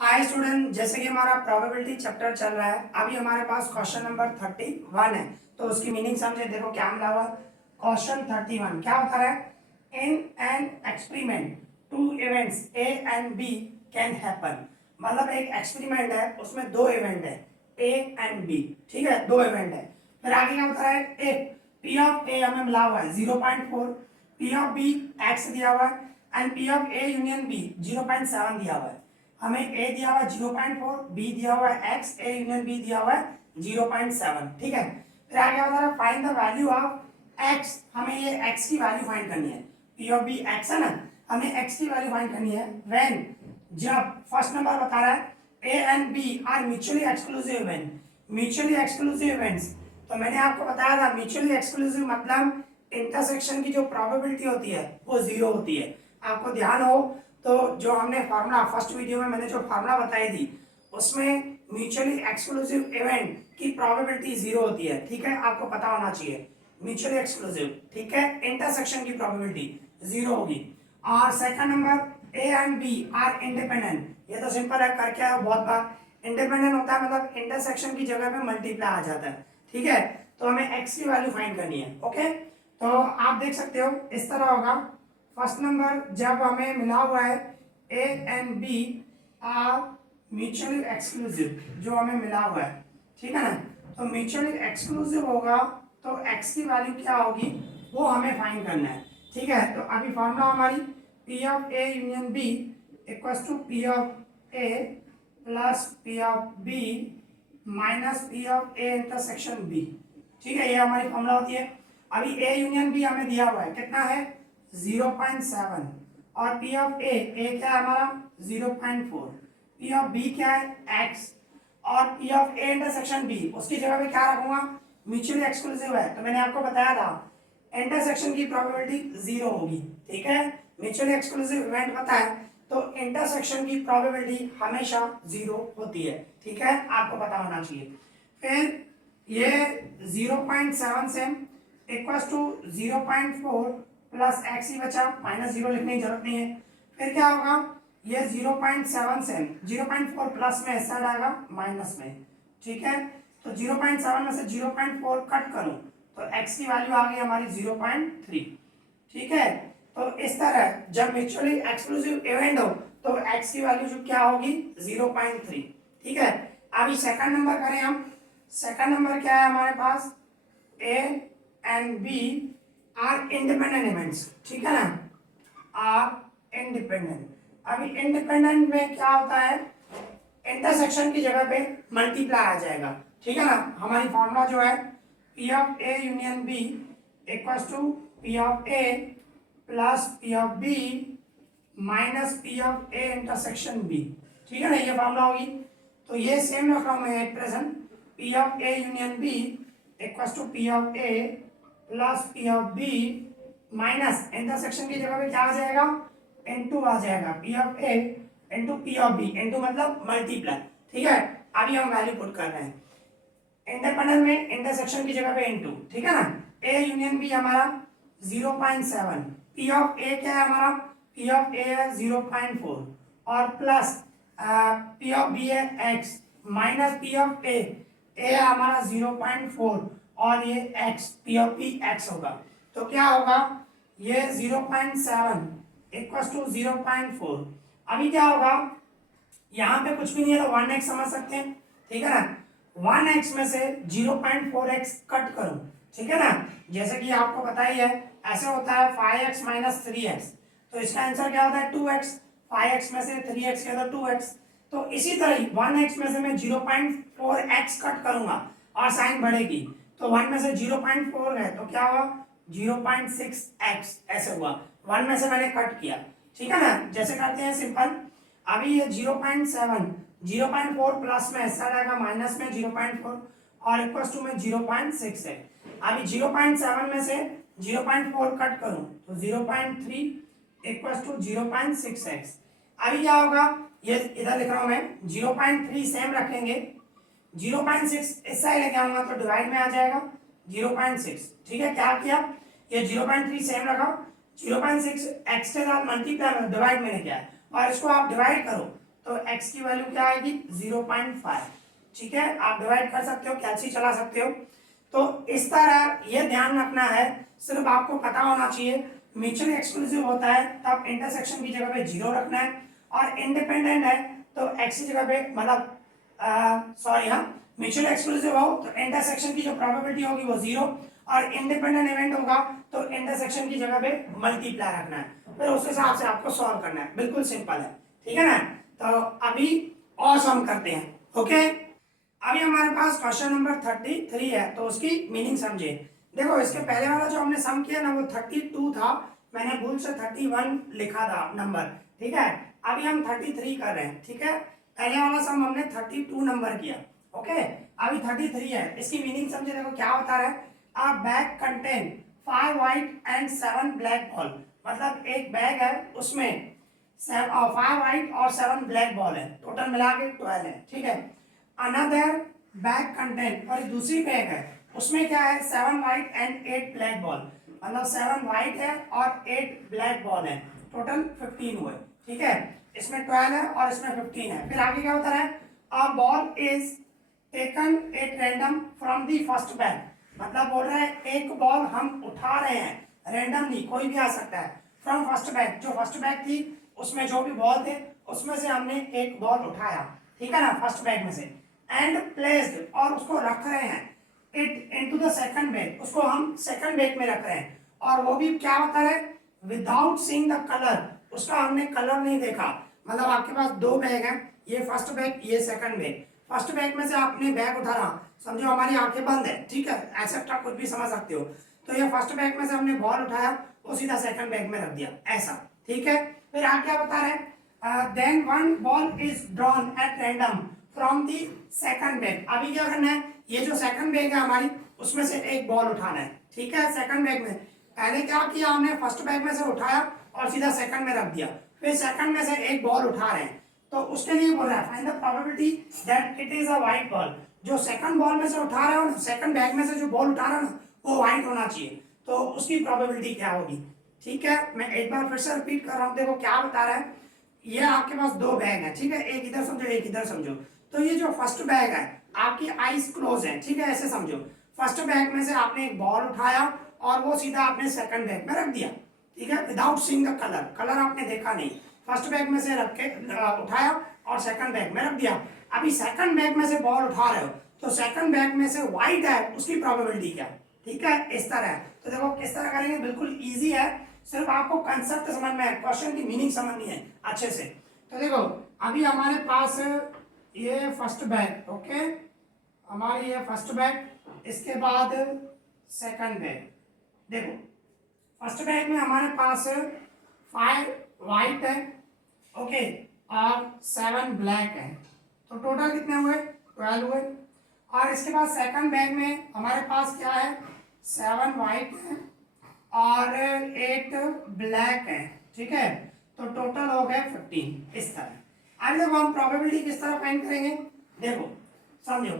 Hi student, जैसे कि हमारा प्रोबेबिलिटी चैप्टर चल रहा है, अभी हमारे पास क्वेश्चन नंबर 31 है। तो उसकी मीनिंग समझे। देखो क्या मिला हुआ। क्वेश्चन 31 क्या बता रहा है? In an experiment two events A and B can happen. मतलब एक एक्सपेरिमेंट है, उसमें दो इवेंट है, ए एंड बी। ठीक है, दो इवेंट है। फिर आगे क्या बता रहा है? ए पी ऑफ ए हमें मिला हुआ है 0.4, पी ऑफ बी एक्स दिया हुआ है and P of A union B 0.7 दिया हुआ है। हमें ए दिया हुआ है 0.4, बी दिया हुआ है एक्स, ए यूनियन बी दिया हुआ है 0.7। ठीक है, फिर आगे बता रहा है find the value of x. हमें ये एक्स की वैल्यू फाइंड करनी है। पी ऑफ बी एक्स है ना, हमें एक्स की वैल्यू फाइंड करनी है व्हेन, जब फर्स्ट नंबर बता रहा है A and B are mutually exclusive event. Mutually exclusive events, तो मैंने आपको बताया था म्यूचुअली एक्सक्लूसिव मतलब इंटरसेक्शन की जो प्रोबेबिलिटी होती है वो जीरो होती है। आपको ध्यान हो तो जो हमने फार्मूला फर्स्ट वीडियो में मैंने जो फार्मूला बताई थी उसमें म्यूचुअली एक्सक्लूसिव इवेंट की प्रोबेबिलिटी जीरो होती है। ठीक है, आपको पता होना चाहिए म्यूचुअली एक्सक्लूसिव। ठीक है, इंटरसेक्शन की प्रोबेबिलिटी जीरो होगी। और second number A and B are independent. ये तो सिंपल है, करके आया बहुत बार। इंडिपेंडेंट होता है मतलब इंटरसेक्शन की जगह पे मल्टीप्लाई आ जाता है। ठीक है, तो हमें एक्स की वैल्यू फाइंड करनी है। ओके, तो आप देख सकते हो इस तरह होगा। फर्स्ट नंबर जब हमें मिला हुआ है A and B are mutually exclusive, जो हमें मिला हुआ है, ठीक है ना, तो म्यूचुअली एक्सक्लूसिव होगा तो एक्स की वैल्यू क्या होगी वो हमें फाइंड करना है। ठीक है, तो अभी फॉर्मूला हमारी P of A union B equals to P of A plus P of B minus P of A intersection B. ठीक है, ये हमारी फॉर्मूला होती है। अभी ए यूनियन बी हमें दिया हुआ है, कितना है 0.7, और पी ऑफ ए क्या है हमारा 0.4, पी ऑफ बी क्या है एक्स, और P of A intersection B उसकी जगह पे क्या रखूंगा, म्यूचुअली एक्सक्लूसिव है तो मैंने आपको बताया था इंटरसेक्शन की प्रोबेबिलिटी जीरो होगी। ठीक है, म्यूचुअली एक्सक्लूसिव इवेंट पता है तो इंटरसेक्शन की प्रोबेबिलिटी हमेशा जीरो होती है। ठीक है, आपको पता होना चाहिए। फिर ये 0.7 से इक्वल्स टू 0.4 प्लस एक्स ही बचा, माइनस जीरो लिखने की जरूरत नहीं है। फिर क्या होगा, ये 0.7 से 0.4 प्लस में ऐसा आएगा माइनस में। ठीक है, तो 0.7 में से 0.4 कट करूं तो x की वैल्यू आ गई हमारी 0.3। ठीक है, तो इस तरह जब म्यूचुअली एक्सक्लूसिव इवेंट हो तो x की वैल्यू जो क्या होगी 0.3। ठीक है, अभी सेकंड नंबर करें हम। सेकंड नंबर क्या है हमारे पास, a and b are independent events. ठीक है ना, आर इंडिपेंडेंट। अभी इंडिपेंडेंट में क्या होता है, इंटरसेक्शन की जगह पे मल्टीप्लाई आ जाएगा। ठीक है ना, हमारी फॉर्मूला जो है P of A union B equals to P of A plus P of B minus P of A intersection B. ठीक है ना, ये फॉर्मूला होगी। तो ये सेम रख रहा हूं मैं at present, P of A union B equals to P of A plus P of B minus intersection की जगह पे क्या आ जाएगा, इनटू आ जाएगा, P of A into P of B, into मतलब मल्टीप्लाई। ठीक है, अभी हम वैल्यू पुट कर रहे हैं इंडिपेंडेंट में इंटरसेक्शन की जगह पे इनटू। ठीक है ना, ए यूनियन बी हमारा 0.7, पी ऑफ ए क्या है हमारा, पी ऑफ ए है 0.4 और प्लस पी ऑफ बी है x minus P of A है हमारा 0.4 और ये x, P of B x होगा। तो क्या होगा, ये 0.7 इक्वल्स टू 0.4। अभी क्या होगा, यहाँ पे कुछ भी नहीं है तो 1x समझ सकते हैं। ठीक है ना, 1x में से 0.4x कट करो। ठीक है ना, जैसे कि आपको पता ही है ऐसे होता है 5x माइनस 3x, तो इसका आंसर क्या होता है 2x। 5x में से 3x गया तो 2x। तो इसी तरह 1x में से मैं 0.4x कट करूंगा और साइन बढ़ेगी, तो 1 में से 0.4 गए तो क्या हुआ 0.6x ऐसे हुआ। 1 में से मैंने कट किया। ठीक है ना, जैसे करते हैं सिंपल। अभी ये 0.7, 0.4 प्लस में ऐसा रहेगा माइनस में 0.4 और इक्वल्स टू में 0.6 है। अभी 0.7 में से 0.4 कट करूं तो 0.3 इक्वल्स टू 0.6x। अभी क्या होगा, ये इधर लिख रहा हूं मैं 0.3 सेम रखेंगे, 0.6 इस साइड लेके आऊंगा तो डिवाइड में आ जाएगा 0.6। ठीक है, क्या किया, ये 0.3 सेम रखा, 0.6 एक्स के साथ मल्टीप्लाई डिवाइड में लेके आया और इसको आप डिवाइड करो तो x की वैल्यू क्या आएगी 0.5। ठीक है, आप डिवाइड कर सकते हो, कैलसी चला सकते हो। तो इस तरह ये ध्यान रखना है, सिर्फ आपको पता होना चाहिए म्यूचुअली एक्सक्लूसिव होता है तब इंटरसेक्शन की जगह पे 0 रखना है, और इंडिपेंडेंट है तो x की जगह पे मतलब सॉरी हाँ, म्यूचुअल एक्सक्लूसिव हो तो इंटरसेक्शन की जो प्रोबेबिलिटी होगी वो 0, और इंडिपेंडेंट इवेंट होगा तो इंटरसेक्शन की जगह पे मल्टीप्लाई रखना है, फिर उस हिसाब से आपको सॉल्व करना है। बिल्कुल सिंपल है, ठीक है ना। तो अभी और सम करते हैं। ओके, अभी हमारे पास क्वेश्चन नंबर 33 है, तो उसकी मीनिंग समझे। देखो इसके पहले वाला जो हमने सम किया ना वो 32 था, मैंने भूल से 31 लिखा था नंबर, ठीक है। अभी हम 33 कर रहे हैं, ठीक है। पहले वाला सम हमने 32 नंबर किया, ओके। अभी 33 है, इसकी मीनिंग समझे। देखो क्या होता है, अ bag contain 5 white and 7 black ball, मतलब एक बैग है उसमें 5 व्हाइट और 7 ब्लैक बॉल है, टोटल मिला के 12 है, ठीक है। अनदर बैग कंटेन, और दूसरी बैग है उसमें क्या है 7 व्हाइट एंड 8 ब्लैक बॉल, मतलब 7 व्हाइट है और 8 ब्लैक बॉल है, टोटल 15 हुए, ठीक है। इसमें 12 है और इसमें 15 है। फिर आगे क्या होता है, a ball is taken at random from the first bag, मतलब बोल रहा है एक बॉल हम उठा रहे हैं रैंडमली, कोई भी आ सकता है, फ्रॉम फर्स्ट बैग, जो फर्स्ट बैग थी उसमें जो भी बॉल थे उसमें से हमने एक बॉल उठाया, ठीक है ना, फर्स्ट बैग में से, एंड प्लेस्ड, और उसको रख रहे हैं it into the second bag, उसको हम सेकंड बैग में रख रहे हैं, और वो भी क्या होता है विदाउट सीइंग द कलर, उसका हमने कलर नहीं देखा। मतलब आपके पास दो बैग हैं, ये फर्स्ट बैग ये सेकंड बैग, फर्स्ट बैग में से आपने बैग उठा रहा, समझो हमारी आंखें बंद है, ठीक है, एक्सेप्ट आप कुछ भी समझ सकते हो, तो ये फर्स्ट बैग में से हमने बॉल उठाया वो सीधा सेकंड बैग में रख दिया, ऐसा, ठीक है। फिर आप क्या बता रहे हैं, then one ball is drawn at random from the second bag, अभी क्या करना है, ये जो सेकंड बैग है हमारी उसमें से एक बॉल उठाना है, ठीक है, सेकंड बैग में। पहले क्या किया हमने, फर्स्ट बैग में से उठाया और सीधा सेकंड में रख दिया, फिर सेकंड में से एक बॉल उठा रहे हैं, तो उसके लिए बोल रहा है find the probability that it is a white ball, जो सेकंड बॉल में से उठा रहे हो ना, सेकंड बैग में से जो बॉल उठा रहा है ना वो व्हाइट होना चाहिए, तो उसकी प्रोबेबिलिटी क्या होगी, ठीक है। मैं एक बार फिर से रिपीट कर रहा हूँ, देखो क्या बता रहा है, ये आपके पास दो बैग है, ठीक है, एक इधर समझो एक इधर समझो, तो ये जो फर्स्ट बैग है आपकी आईज क्लोज है, ठीक है, ऐसे समझो, फर्स्ट बैग में से आपने एक बॉल उठाया और वो सीधा आपने सेकंड बैग में रख दिया, ठीक है, without seeing the colour, colour आपने देखा नहीं, फर्स्ट बैग में से रख के उठाया और सेकंड बैग में रख दिया। अभी सेकंड बैग में से बॉल उठा रहे हो तो सेकंड बैग में से व्हाइट है, उसकी प्रोबेबिलिटी क्या, ठीक है, इस तरह। तो देखो किस तरह करेंगे, बिल्कुल इजी है, सिर्फ आपको कंसेप्ट समझ में है, क्वेश्चन की मीनिंग समझनी है अच्छे से। तो देखो अभी हमारे पास ये फर्स्ट बैग, ओके, हमारी ये फर्स्ट बैग, इसके बाद सेकंड बैग, देखो फर्स्ट बैग में हमारे पास 5 व्हाइट है, ओके, और 7 ब्लैक है, तो टोटल कितने हुए 12 हुए। और इसके बाद सेकंड बैग में हमारे पास क्या है 7 व्हाइट है और 8 ब्लैक है, ठीक है, तो टोटल हो गए 15, इस तरह। अब देखो हम प्रोबेबिलिटी किस तरह फाइंड करेंगे, देखो समझो,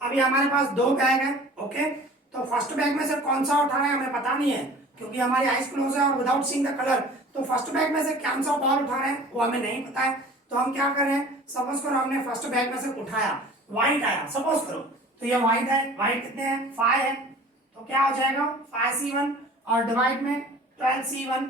अभी हमारे पास दो बैग है, ओके, तो फर्स्ट बैग में से कौन सा उठा रहे हैं हमें पता नहीं है क्योंकि हमारी आइज क्लोज है और विदाउट सीइंग द कलर, तो फर्स्ट बैग में से कौन सा बॉल उठा रहे हैं वो हमें नहीं पता है, तो हम क्या कर रहे हैं, सपोज करो हमने फर्स्ट बैग में से उठाया, व्हाइट आया सपोज करो, तो ये व्हाइट है, व्हाइट कितने हैं 5 है, तो क्या हो जाएगा 5c1 और डिवाइड में 12c1,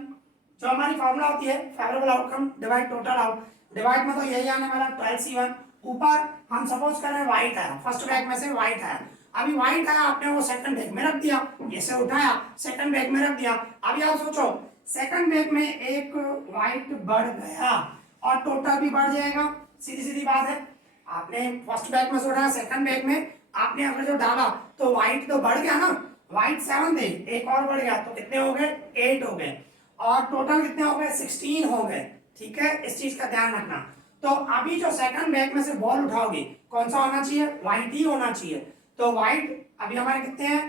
जो हमारी फॉर्मूला होती है favourable outcome divide total out, divide में तो यही आने वाला 12c1, ऊपर हम सपोज कर रहे हैं व्हाइट आया, फर्स्ट बैग में से व्हाइट आया, अभी व्हाइट आया आपने वो सेकंड बैग में रख दिया, इसे उठाया सेकंड बैग में रख दिया। अभी आप सोचो सेकंड बैग में एक व्हाइट बढ़ गया और टोटल भी बढ़ जाएगा, सीधी सीधी बात है, आपने फर्स्ट बैग में से उठाया सेकंड बैग में आपने अगर जो डाला तो व्हाइट तो बढ़ गया ना, व्हाइट 7 थे, एक और बढ़ गया तो कितने हो गए 8 हो गए, और टोटल कितने हो गए 16 हो गए, ठीक है, इस चीज का ध्यान रखना। तो अभी जो सेकंड बैग में से बॉल उठाओगे कौन सा होना चाहिए, व्हाइट ही होना चाहिए, तो व्हाइट अभी हमारे कितने हैं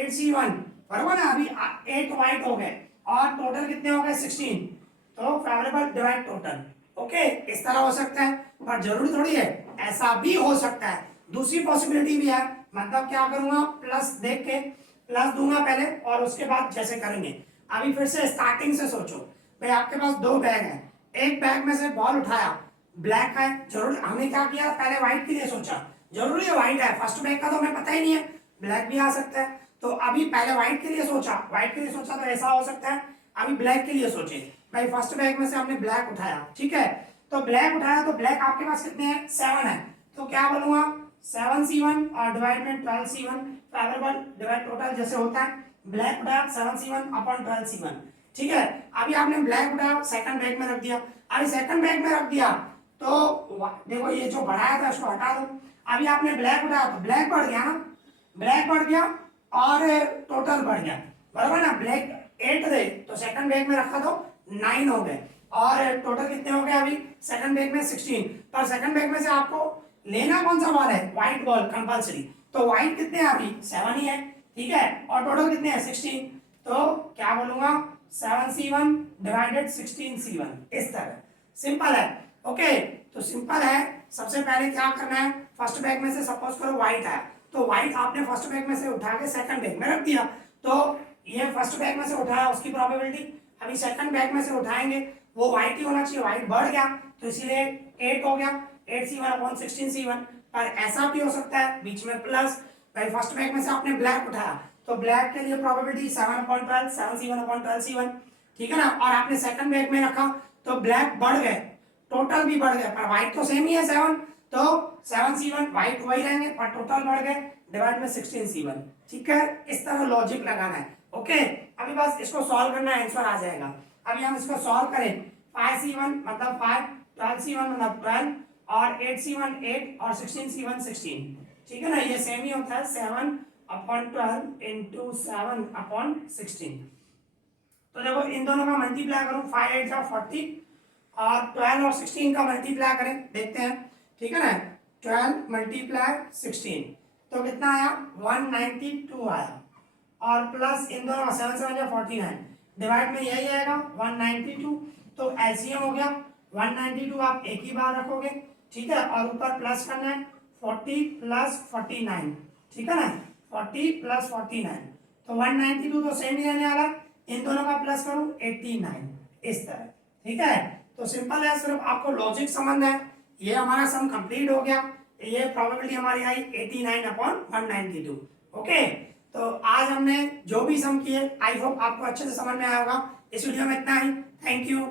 8c1, बराबर ना, अभी 8 व्हाइट हो गए और टोटल कितने हो गए 16, तो फेवरेबल डिवाइड टोटल, ओके, इस तरह हो सकता है, पर जरूरी थोड़ी है, ऐसा भी हो सकता है, दूसरी पॉसिबिलिटी भी है, मतलब क्या करूंगा प्लस देख के प्लस दूंगा पहले और उसके बाद जैसे करेंगे। अभी फिर से स्टार्टिंग से सोचो, भाई आपके पास दो बैग है, एक बैग में से बॉल उठाया, ब्लैक है, जरूर हमने क्या किया, पहले व्हाइट के लिए सोचा, जरूरी है व्हाइट है, फर्स्ट बैग का तो हमें पता ही नहीं है, ब्लैक भी आ सकता है। तो अभी पहले व्हाइट के लिए सोचा, व्हाइट के लिए सोचा तो ऐसा हो सकता है। अभी ब्लैक के लिए सोचे, भाई फर्स्ट बैग में से हमने ब्लैक उठाया, ठीक है, तो ब्लैक उठाया, तो ब्लैक आपके पास कितने हैं, 7 है, तो क्या बोलूंगा 7c1 और डिवाइड में 12c1, फेवरेबल डिवाइड टोटल जैसे होता है, ब्लैक उठाया 7c1 अपॉन 12c1, ठीक है। अभी आपने ब्लैक उठाया सेकंड बैग में रख दिया, अभी सेकंड बैग में रख दिया तो देखो ये जो बढ़ाया था उसको हटा दो, अभी आपने ब्लैक उठाया तो ब्लैक बढ़ गया ना, ब्लैक बढ़ गया और टोटल बढ़ गया, बराबर ना, ब्लैक 8 थे तो सेकंड बैग में रखा तो 9 हो गए, और टोटल कितने हो गए अभी सेकंड बैग में 16, पर सेकंड बैग में से आपको लेना कौन सा बॉल है, व्हाइट बॉल कंपलसरी, तो व्हाइट कितने हैं अभी 7 ही है, ठीक है, और टोटल कितने हैं 16, तो क्या बोलूंगा 7c1 डिवाइडेड 16c1, इस तरह सिंपल है। ओके, तो सिंपल है, सबसे पहले क्या करना है, फर्स्ट बैग में से सपोज करो व्हाइट है, तो व्हाइट आपने फर्स्ट बैग में से उठा के सेकंड बैग में रख दिया, तो ये फर्स्ट बैग में से उठाया उसकी प्रोबेबिलिटी, अभी सेकंड बैग में से उठाएंगे वो व्हाइट ही होना चाहिए, व्हाइट बढ़ गया तो इसीलिए 8 हो गया, 8c1 अपॉन 16c1, पर ऐसा भी हो सकता है बीच में प्लस, भाई फर्स्ट बैग में से आपने ब्लैक उठाया तो ब्लैक के लिए प्रोबेबिलिटी 7/12 7c1 अपॉन 12c1, ठीक है ना, और आपने सेकंड बैग में रखा तो ब्लैक बढ़ गए, टोटल भी बढ़ गए, पर व्हाइट तो सेम ही है 7, तो 7c1 व्हाइट वही रहेंगे पर टोटल बढ़ गए, डिवाइड में 16c1, ठीक है, इस तरह लॉजिक लगाना है। ओके, अभी बस इसको सॉल्व करना है, आंसर आ जाएगा। अभी हम इसको सॉल्व करें, 5c1 मतलब 5, 12c1 मतलब 12, और 8c1 8 और 16c1 16, ठीक है ना, ये सेम ही होता है 7/12 इंटू 7/16, तो देखो इन दोनों का मल्टीप्लाई करूं, 5 8 जा 40, और 12 और 16 का मल्टीप्लाई करें, देखते हैं, ठीक है ना, 12 मल्टीप्लाई 16 तो कितना आया 192 आया, और प्लस इन दोनों का 7 7 जा 49, डिवाइड में यही आएगा 192, तो एलसीएम हो गया 192, आप एक ही बार रखोगे, ठीक है, और ऊपर प्लस करना है 40 प्लस 49, ठीक है ना, 40 प्लस 49, तो 192 तो सेम ही रहने वाला, इन दोनों का प्लस करूं 89, इस तरह, ठीक है, तो सिंपल है, सिर्फ आपको लॉजिक समझना है। ये हमारा सम कंप्लीट हो गया, ये प्रोबेबिलिटी हमारी आई 89/192। ओके, तो आज हमने जो भी सम किए आई होप आपको अच्छे से समझ में आया होगा। इस वीडियो में इतना ही, थैंक यू।